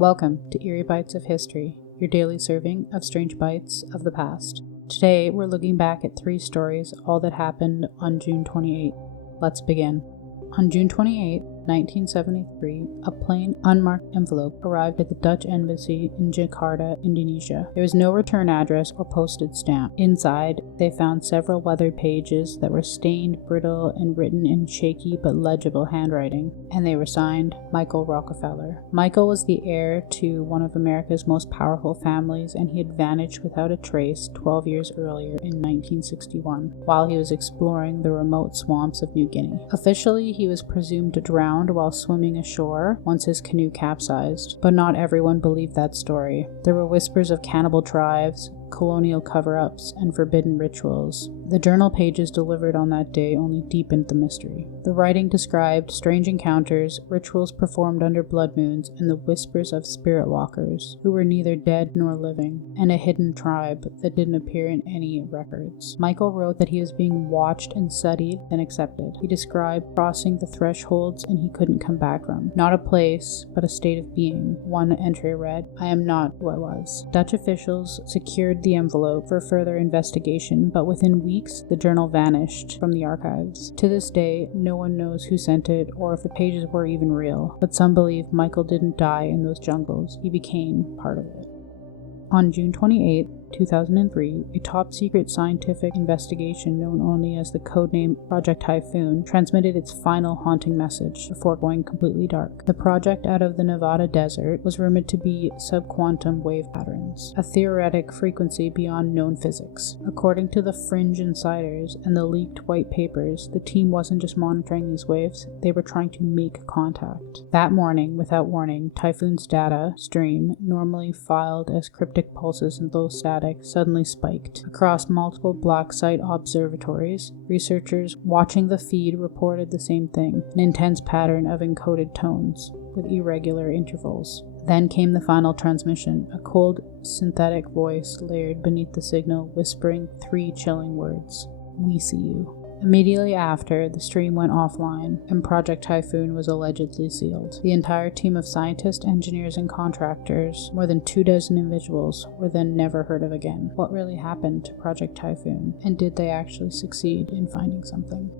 Welcome to Eerie Bites of History, your daily serving of strange bites of the past. Today, we're looking back at 3 stories, all that happened on June 28. Let's begin. On June 28, 1973, a plain, unmarked envelope arrived at the Dutch embassy in Jakarta, Indonesia. There was no return address or postage stamp. Inside, they found several weathered pages that were stained, brittle, and written in shaky but legible handwriting, and they were signed Michael Rockefeller. Michael was the heir to one of America's most powerful families, and he had vanished without a trace 12 years earlier in 1961, while he was exploring the remote swamps of New Guinea. Officially, he was presumed drowned while swimming ashore once his canoe capsized, but not everyone believed that story. There were whispers of cannibal tribes, colonial cover-ups, and forbidden rituals. The journal pages delivered on that day only deepened the mystery. The writing described strange encounters, rituals performed under blood moons, and the whispers of spirit walkers, who were neither dead nor living, and a hidden tribe that didn't appear in any records. Michael wrote that he was being watched and studied, then accepted. He described crossing the thresholds and he couldn't come back from. Not a place, but a state of being. One entry read, "I am not who I was." Dutch officials secured the envelope for further investigation, but within weeks, the journal vanished from the archives. To this day, no one knows who sent it or if the pages were even real, but some believe Michael didn't die in those jungles. He became part of it. On June 28, 2003, a top-secret scientific investigation known only as the codename Project Typhon transmitted its final haunting message before going completely dark. The project out of the Nevada desert was rumored to be subquantum wave patterns, a theoretic frequency beyond known physics. According to the fringe insiders and the leaked white papers, the team wasn't just monitoring these waves, they were trying to make contact. That morning, without warning, Typhon's data stream, normally filed as cryptic pulses and low static, suddenly spiked. Across multiple black site observatories, researchers watching the feed reported the same thing, an intense pattern of encoded tones, with irregular intervals. Then came the final transmission, a cold, synthetic voice layered beneath the signal, whispering 3 chilling words: "We see you." Immediately after, the stream went offline, and Project Typhon was allegedly sealed. The entire team of scientists, engineers, and contractors, more than 24 individuals, were then never heard of again. What really happened to Project Typhon, and did they actually succeed in finding something?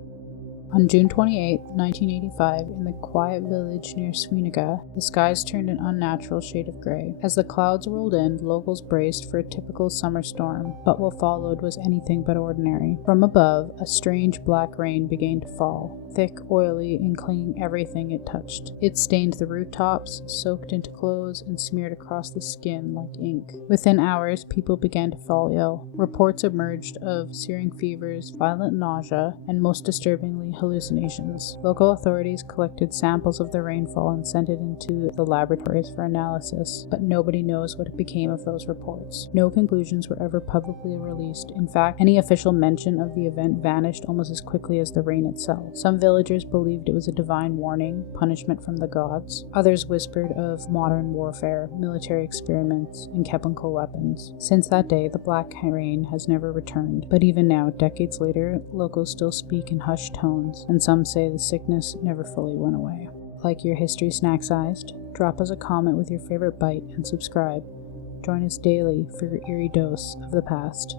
On June 28, 1985, in the quiet village near Sweenaga, the skies turned an unnatural shade of gray. As the clouds rolled in, locals braced for a typical summer storm, but what followed was anything but ordinary. From above, a strange black rain began to fall, thick, oily, and clinging everything it touched. It stained the rooftops, soaked into clothes, and smeared across the skin like ink. Within hours, people began to fall ill. Reports emerged of searing fevers, violent nausea, and most disturbingly, hallucinations. Local authorities collected samples of the rainfall and sent it into the laboratories for analysis, but nobody knows what became of those reports. No conclusions were ever publicly released. In fact, any official mention of the event vanished almost as quickly as the rain itself. Some villagers believed it was a divine warning, punishment from the gods. Others whispered of modern warfare, military experiments, and chemical weapons. Since that day, the black rain has never returned, but even now, decades later, locals still speak in hushed tones, and some say the sickness never fully went away. Like your history snack-sized? Drop us a comment with your favorite bite and subscribe. Join us daily for your eerie dose of the past.